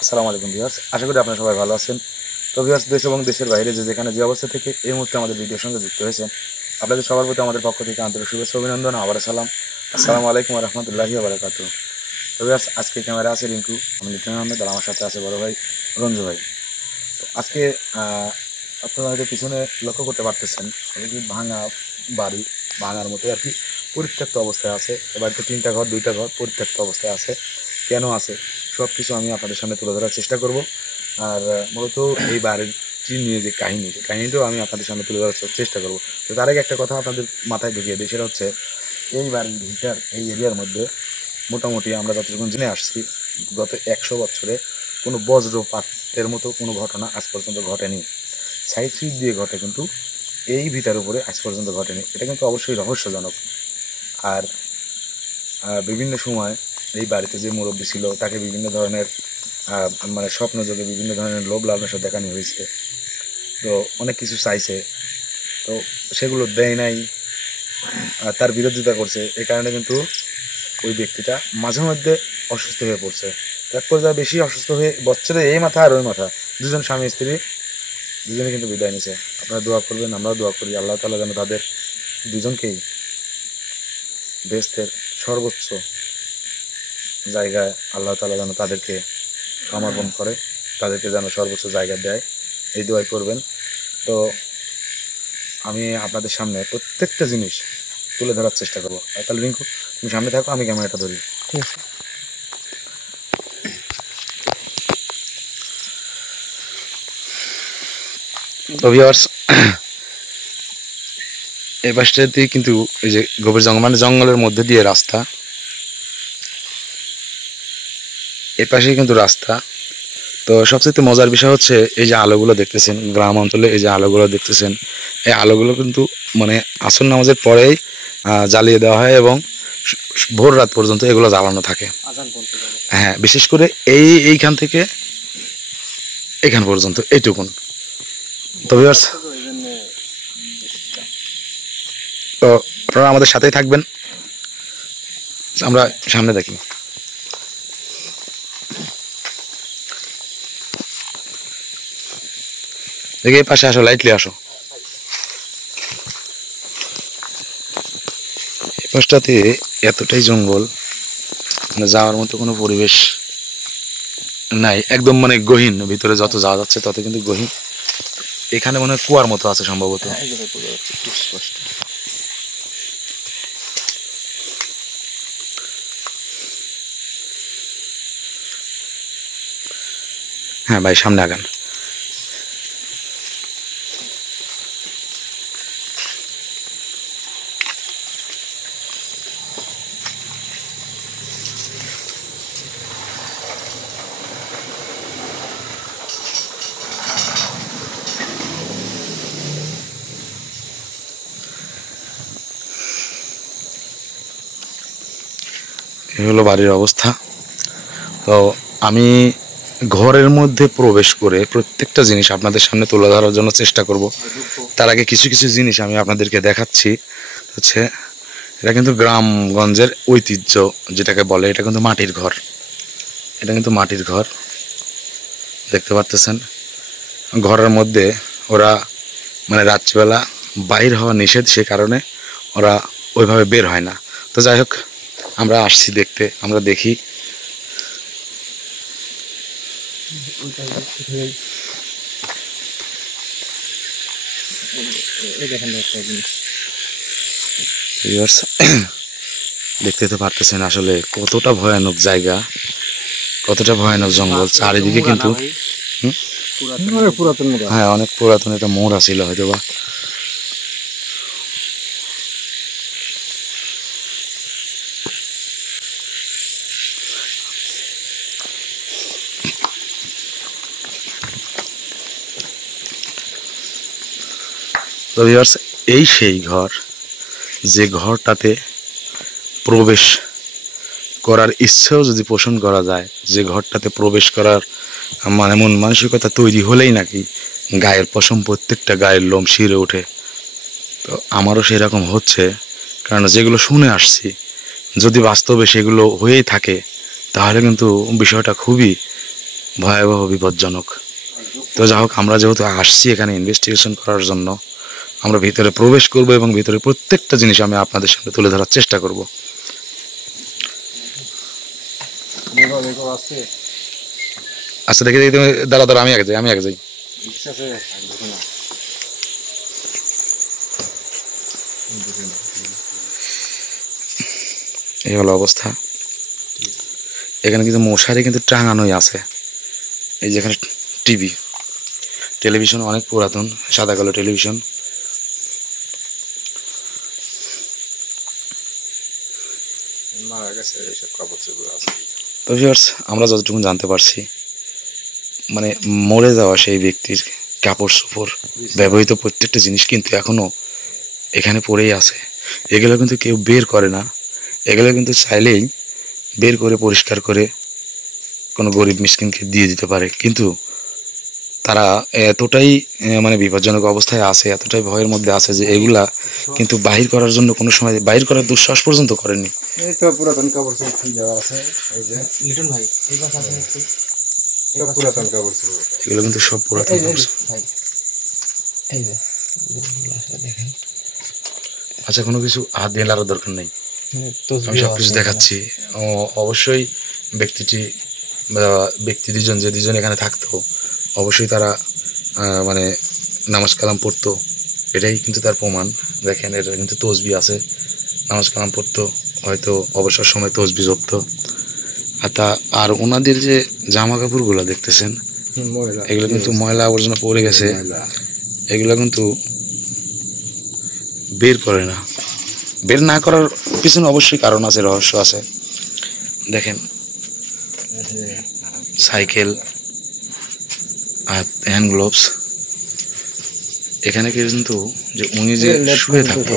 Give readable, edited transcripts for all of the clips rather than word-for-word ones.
আসসালামু আলাইকুম ভিউয়ার্স, আশা করি আপনারা সবাই ভালো আছেন। তো ভিউয়ার্স, দেশ এবং দেশের বাইরে যেখানে যে অবস্থা থেকে এই মুহূর্তে আমাদের ভিডিওর সঙ্গে যুক্ত হয়েছেন, আপনাদের সবার প্রতি আমাদের পক্ষ থেকে আন্তরিক শুভেচ্ছা অভিনন্দন, আবার সালাম। আসসালামু আলাইকুম ওয়া রাহমাতুল্লাহি ওয়া বারাকাতুহু। তো ভিউয়ার্স, আজকে ক্যামেরা আছে রিঙ্কু, আমি লিটন আহমেদ, আর আমার সাথে আছে বড় ভাই রঞ্জু ভাই। তো আজকে আপনারা হয়তো পিছনে লক্ষ্য করতে পারতেছেন, কি ভাঙা বাড়ি, ভাঙার মতো আর কি পরিত্যক্ত অবস্থায় আছে। এ বাড়িতে 3টা ঘর, 2টা ঘর পরিত্যক্ত অবস্থায় আছে। কেন আছে সব কিছু আমি আপনাদের সামনে তুলে ধরার চেষ্টা করব। আর মূলত এই বাড়িটি নিয়ে যে কাহিনী, সেই কাহিনীটাও আমি আপনাদের সামনে তুলে ধরার চেষ্টা করব। তো তার আগে একটা কথা আপনাদের মাথায় ঢুকিয়ে দিই, সেটা হচ্ছে এই বাড়ির ভিটার এই এরিয়ার মধ্যে মোটামুটি আমরা যতটুকু জেনে আসছি, গত 100 বছরে কোনো বজ্রপাতের মতো কোনো ঘটনা আজ পর্যন্ত ঘটেনি। সাইড সিট দিয়ে ঘটে, কিন্তু এই ভিটার উপরে আজ পর্যন্ত ঘটেনি। এটা কিন্তু অবশ্যই রহস্যজনক। আর বিভিন্ন সময় এই বাড়িতে যে মুরব্বী ছিল তাকে বিভিন্ন ধরনের মানে স্বপ্নযোগে বিভিন্ন ধরনের লোভ লালসা দেখানো হয়েছে। তো অনেক কিছু চাইছে, তো সেগুলো দেয় নাই, তার বিরোধিতা করছে। এই কারণে কিন্তু ওই ব্যক্তিটা মাঝে মধ্যে অসুস্থ হয়ে পড়ছে। এক পর্যায়ে বেশি অসুস্থ হয়ে বছরে এই মাথা আর ওই মাথা দুজন স্বামী স্ত্রী দুজনে কিন্তু বিদায় নিছে। আপনারা দোয়া করবেন, আমরাও দোয়া করি আল্লাহ তাআলা যেন তাদের দুজনকেই বেহেশতের সর্বোচ্চ জায়গায় আল্লাহ তাআলা যেন তাদেরকে সমর্পণ করে, তাদেরকে যেন সর্বোচ্চ জায়গা দেয়, এই দোয়াই করবেন। তো আমি আপনাদের সামনে প্রত্যেকটা জিনিস তুলে ধরার চেষ্টা করবো। তাহলে রিঙ্কু, তুমি সামনে থাকো, আমি ক্যামেরাটা ধরি। ঠিক আছে। তো ভিউয়ার্স, এই পাশটাতে কিন্তু এই যে গভীর জঙ্গল, মানে জঙ্গলের মধ্যে দিয়ে রাস্তা, এ পাশেই কিন্তু রাস্তা। তো সবচেয়ে মজার বিষয় হচ্ছে এই যে আলোগুলো দেখতেছেন, গ্রাম অঞ্চলে এই যে আলোগুলো দেখতেছেন, এই আলোগুলো কিন্তু মানে আসর নামাজের পরেই জ্বালিয়ে দেওয়া হয় এবং ভোর রাত পর্যন্ত এগুলো জ্বালানো থাকে। হ্যাঁ, বিশেষ করে এইখান থেকে এখান পর্যন্ত এইটুকুন। তো ভিউয়ার্স, তো আপনারা আমাদের সাথেই থাকবেন, আমরা সামনে দেখি। দেখি এই পাশে আসো, লাইটলি আসো। এই পাশটাতে এতটাই জঙ্গল, মানে যাওয়ার মতো কোনো পরিবেশ নাই, একদম মানে গহীন। ভিতরে যত যাওয়া যাচ্ছে তত কিন্তু গহীন। এখানে মনে হয় কুয়ার মতো আছে সম্ভবত। হ্যাঁ ভাই, সামনে আগান। এই হলো বাড়ির অবস্থা। তো আমি ঘরের মধ্যে প্রবেশ করে প্রত্যেকটা জিনিস আপনাদের সামনে তুলে ধরার জন্য চেষ্টা করব। তার আগে কিছু কিছু জিনিস আমি আপনাদেরকে দেখাচ্ছি। হচ্ছে এটা কিন্তু গ্রামগঞ্জের ঐতিহ্য যেটাকে বলে, এটা কিন্তু মাটির ঘর। এটা কিন্তু মাটির ঘর, দেখতে পাচ্ছেন। ঘরের মধ্যে ওরা মানে রাত্রিবেলা বাইর হওয়া নিষেধ, সে কারণে ওরা ওইভাবে বের হয় না। তো যাই হোক, আমরা আসছি দেখতে, আমরা দেখি। দেখতে তো পারতেছেন আসলে কতটা ভয়ানক জায়গা, কতটা ভয়ানক জঙ্গল চারিদিকে। কিন্তু হ্যাঁ, অনেক পুরাতন একটা মোড় ছিল হয়তো বা। তো ভিউয়ার্স, এই সেই ঘর যে ঘরটাতে প্রবেশ করার ইচ্ছেও যদি পোষণ করা যায়, যে ঘরটাতে প্রবেশ করার মানে মন মানসিকতা তৈরি হলেই নাকি গায়ের পশম, প্রত্যেকটা গায়ের লোম শিরে ওঠে। তো আমারও সেরকম হচ্ছে, কারণ যেগুলো শুনে আসছি যদি বাস্তবে সেগুলো হয়েই থাকে তাহলে কিন্তু বিষয়টা খুবই ভয়াবহ বিপজ্জনক। তো যাই হোক, আমরা যেহেতু আসছি এখানে ইনভেস্টিগেশন করার জন্য, আমরা ভিতরে প্রবেশ করব এবং ভিতরে প্রত্যেকটা জিনিস আমি আপনাদের সামনে তুলে ধরার চেষ্টা করব। আচ্ছা দেখে দেখি, তুমি দাঁড়া দাঁড়া, আমি আগে যাই। এই হলো অবস্থা। এখানে কিন্তু মশারি কিন্তু টাঙানোই আছে। এই যেখানে টেলিভিশন অনেক পুরাতন, সাদা কালো টেলিভিশন। তো ভিউয়ার্স, আমরা যতটুকু জানতে পারছি, মানে মরে যাওয়া সেই ব্যক্তির কাপড় চোপড়, ব্যবহৃত প্রত্যেকটা জিনিস কিন্তু এখনো এখানে পড়েই আছে। এগুলো কিন্তু কেউ বের করে না, এগুলো কিন্তু চাইলেই বের করে পরিষ্কার করে কোনো গরিব মিসকিনকে দিয়ে দিতে পারে, কিন্তু তারা এতটাই মানে বিপজ্জনক অবস্থায় আছে, এতটাই ভয়ের মধ্যে আছে যে এগুলা কিন্তু বাহির করার জন্য কোনো সময় বাহির করার দুঃসাহস পর্যন্ত করেনি। এই তো পুরাতন কাপড় চোপড় খুলে দেওয়া আছে, এই যে লিটন ভাই এই কথা আছে, এটা পুরাতন কাপড় চোপড়, এগুলো কিন্তু সব পুরাতন কাপড়। এই যে দেখেন। আচ্ছা, কোনো কিছু হাত দিয়ে লাগার দরকার নেই, আমি সব কিছু দেখাচ্ছি। অবশ্যই ব্যক্তি দুজন, যে দুজন এখানে থাকতো, অবশ্যই তারা মানে নামাজ কালাম পড়তো, এটাই কিন্তু তার প্রমাণ। দেখেন, এটা কিন্তু তসবি আছে, নামাজ কালাম পড়তো, হয়তো অবসর সময় তসবি জপতো। আর ওনাদের যে জামা কাপড়গুলো দেখতেছেন, এগুলো কিন্তু ময়লা আবর্জনা পড়ে গেছে, এগুলো কিন্তু বের করে না। বের না করার পিছনে অবশ্যই কারণ আছে, রহস্য আছে। দেখেন, সাইকেল আর হ্যান্ড গ্লোভস, এখানে কিন্তু যে উনি যে শুয়ে থাকতো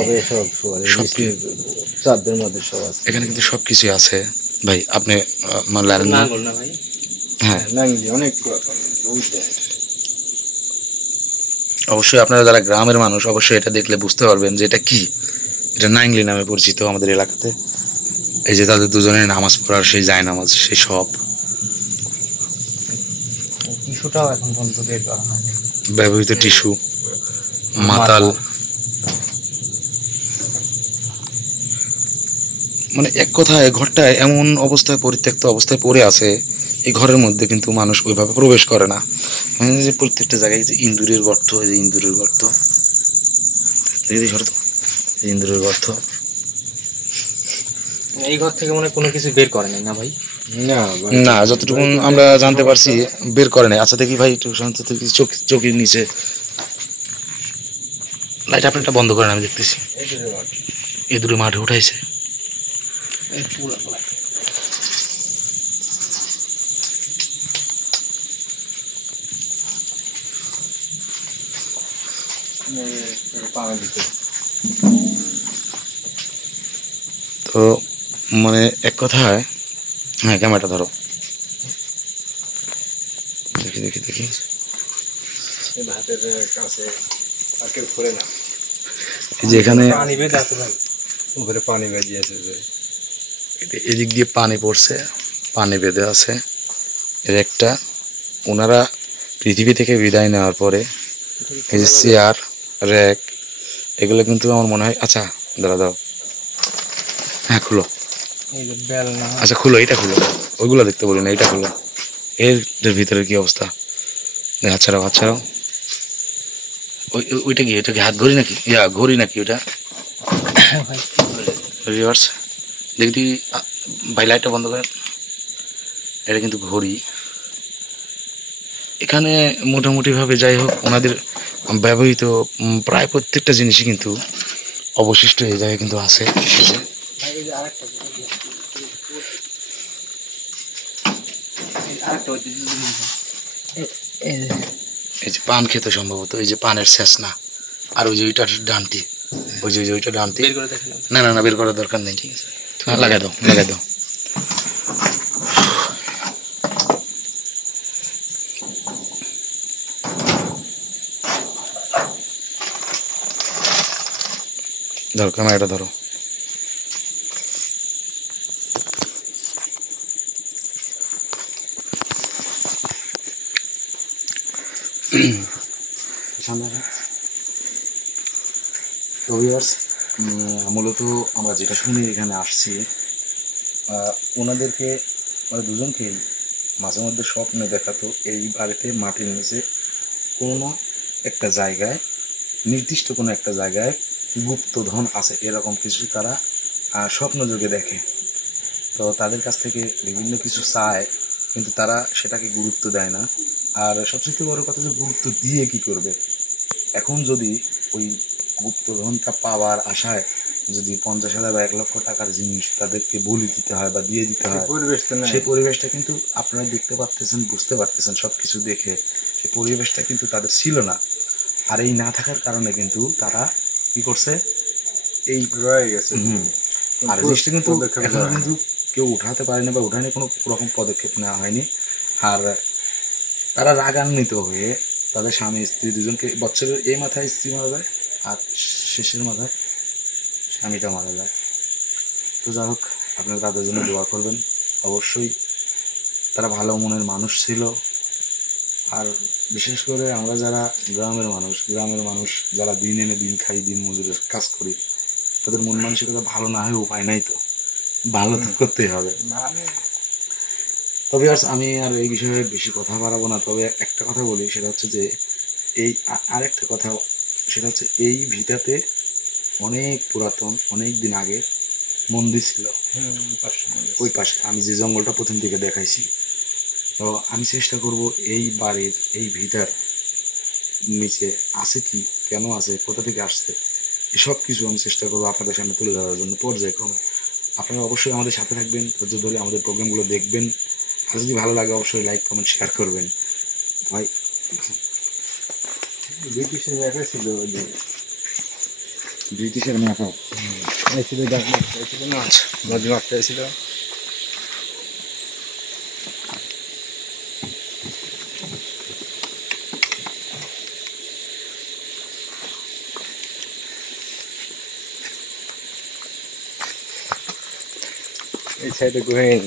এখানে কিন্তু সবকিছু আছে। ভাই আপনি হ্যাঁ, অবশ্যই আপনারা যারা গ্রামের মানুষ অবশ্যই এটা দেখলে বুঝতে পারবেন যে এটা কি। এটা নাইংলি নামে পরিচিত আমাদের এলাকাতে। এই যে তাদের দুজনের নামাজ পড়ার সেই জায়নামাজ, সেই সব টিস্যুটাও এখন পর্যন্ত বের করা হয়নি, ব্যবহৃত টিস্যু, মাতাল, মানে এক কথায় ঘরটায় এমন অবস্থায় পরিত্যক্ত অবস্থায় পড়ে আছে, এই ঘরের মধ্যে কিন্তু মানুষ ওইভাবে প্রবেশ করে না। মানে যে প্রত্যেকটা জায়গায় যে ইন্দুরের গর্ত, এই যে ইন্দুরের গর্ত, ইন্দুরের গর্ত। এই ঘর থেকে মনে কোনো কিছু বের করে নাই না ভাই? না, যতটুকু আমরা জানতে পারছি বের করে নাই। আচ্ছা দেখি ভাই, একটু শান্ত থেকে চোখের নিচে লাইট আপনারটা বন্ধ করেন, আমি দেখতেছি। এই দূরে মাঠে উঠাইছে। তো মানে এক কথায়, হ্যাঁ ক্যামেরাটা ধরো, দেখি দেখি দেখি, যে এখানে পানি বেঁধে আছে, এদিক দিয়ে পানি পড়ছে, পানি বেঁধে আছে। এর একটা ওনারা পৃথিবী থেকে বিদায় নেওয়ার পরে এই যে চেয়ার, র্যাক, এগুলো কিন্তু আমার মনে হয়, আচ্ছা দাঁড়াও, হ্যাঁ খুলো, আচ্ছা খুলো, এটা খুলো, ওইগুলো দেখতে বলি না, এটা খুলো। এর ভিতরে কি অবস্থা, হাত ছাড়াও, হাত ছাড়াও। ওইটা কি, এটা কি হাত ঘড়ি নাকি, ঘড়ি নাকি ওটা? রিভার্স দেখি ভাই, লাইটটা বন্ধ করেন। এটা কিন্তু ঘড়ি। এখানে মোটামুটি ভাবে যাই হোক, ওনাদের ব্যবহৃত প্রায় প্রত্যেকটা জিনিসই কিন্তু অবশিষ্ট এই জায়গায় কিন্তু আছে। এই যে পান খেতে সম্ভবত, এই যে পানের শেষনা, আর ওই যে ওইটার ডানটি, ওই যে ওইটা ডানটি। না না না, বের করার দরকার নেই, ঠিক আছে, লাগাই দাও, লাগাই দাও। ধরো ক্যামেরাটা ধরো। সামনে তো ভিউয়ার্স, মূলত আমরা যেটা শুনি এখানে আসছি, ওনাদেরকে মানে দুজনকেই মাঝে মধ্যে স্বপ্নে দেখাতো এই বাড়িতে মাটির নিচে কোনো একটা জায়গায়, নির্দিষ্ট কোনো একটা জায়গায় গুপ্তধন আছে, এরকম কিছু তারা স্বপ্ন যোগে দেখে। তো তাদের কাছ থেকে বিভিন্ন কিছু চায়, কিন্তু তারা সেটাকে গুরুত্ব দেয় না। আর সবচেয়ে বড় কথা যে গুরুত্ব দিয়ে কি করবে, এখন যদি ওই গুপ্তধনটা পাওয়ার আশায় যদি 50,000 বা 1,00,000 টাকার জিনিস তাদেরকে বলি দিতে হয় বা দিয়ে দিতে হয়, সেই পরিবেশটা কিন্তু আপনারা দেখতে পারতেছেন, বুঝতে পারতেছেন সব কিছু দেখে, সেই পরিবেশটা কিন্তু তাদের ছিল না। আর এই না থাকার কারণে কিন্তু তারা কি করছে, এই রয়ে গেছে। আর জিনিসটা কিন্তু এখনো কিন্তু কেউ উঠাতে পারেনি বা উঠানি, কোনো রকম পদক্ষেপ নেওয়া হয়নি। আর তারা রাগান্বিত হয়ে তাদের স্বামী স্ত্রী দুজনকে, বছরের এই মাথায় স্ত্রী মারা যায় আর শেষের মাথায় স্বামীটা মারা যায়। তো যাই হোক, আপনারা তাদের জন্য দোয়া করবেন অবশ্যই। তারা ভালো মনের মানুষ ছিল। আর বিশেষ করে আমরা যারা গ্রামের মানুষ যারা দিন এনে দিন খাই, দিন মজুরের কাজ করি, তাদের মন মানসিকতা ভালো না হয় উপায় নাই, তো ভালো তো করতেই হবে। তবে আর আমি আর এই বিষয়ে বেশি কথা বাড়াবো না। তবে একটা কথা বলি, সেটা হচ্ছে যে এই আরেকটা কথা, সেটা হচ্ছে এই ভিটাতে অনেক পুরাতন, অনেক দিন আগে মন্দির ছিল ওই পাশে, আমি যে জঙ্গলটা প্রথম দিকে দেখাইছি। তো আমি চেষ্টা করব এই বাড়ির এই ভিটার নিচে আছে কি, কেন আছে, কোথা থেকে আসছে, সব কিছু আমি চেষ্টা করবো আপনাদের সামনে তুলে ধরার জন্য পর্যায়ক্রমে। আপনারা অবশ্যই আমাদের সাথে থাকবেন, ধৈর্য ধরে আমাদের প্রোগ্রামগুলো দেখবেন। আর যদি ভালো লাগে অবশ্যই লাইক কমেন্ট শেয়ার করবেন। ভাই ব্রিটিশের ম্যাপে ছিল, ব্রিটিশের ম্যাপও ছিল না, নদী মাপটা ছিল। এই সাইডে গহীন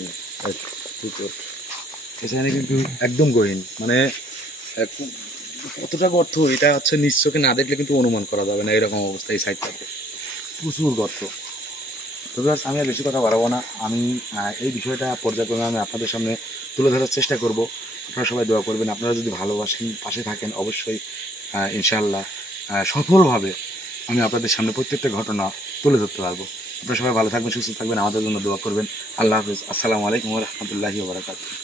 পুকুর, এখানে কিন্তু একদম গহীন, মানে কতটা গর্ত এটা হচ্ছে নিজ চোখে না দেখলে কিন্তু অনুমান করা যাবে না, এরকম অবস্থা এই সাইডটাতে প্রচুর গর্ত। তবে আমি আর বেশি কথা বাড়াবো না। আমি এই বিষয়টা পর্যায়ক্রমে আমি আপনাদের সামনে তুলে ধরার চেষ্টা করব। আপনারা সবাই দোয়া করবেন। আপনারা যদি ভালোবাসেন, পাশে থাকেন, অবশ্যই ইনশাআল্লাহ সফলভাবে আমি আপনাদের সামনে প্রত্যেকটা ঘটনা তুলে ধরতে পারবো। আপনারা সবাই ভালো থাকবেন, সুস্থ থাকবেন, আমাদের জন্য দোয়া করবেন। আল্লাহ হাফিজ। আসসালামু আলাইকুম ওয়া রাহমাতুল্লাহি ওয়া বারাকাতুহু।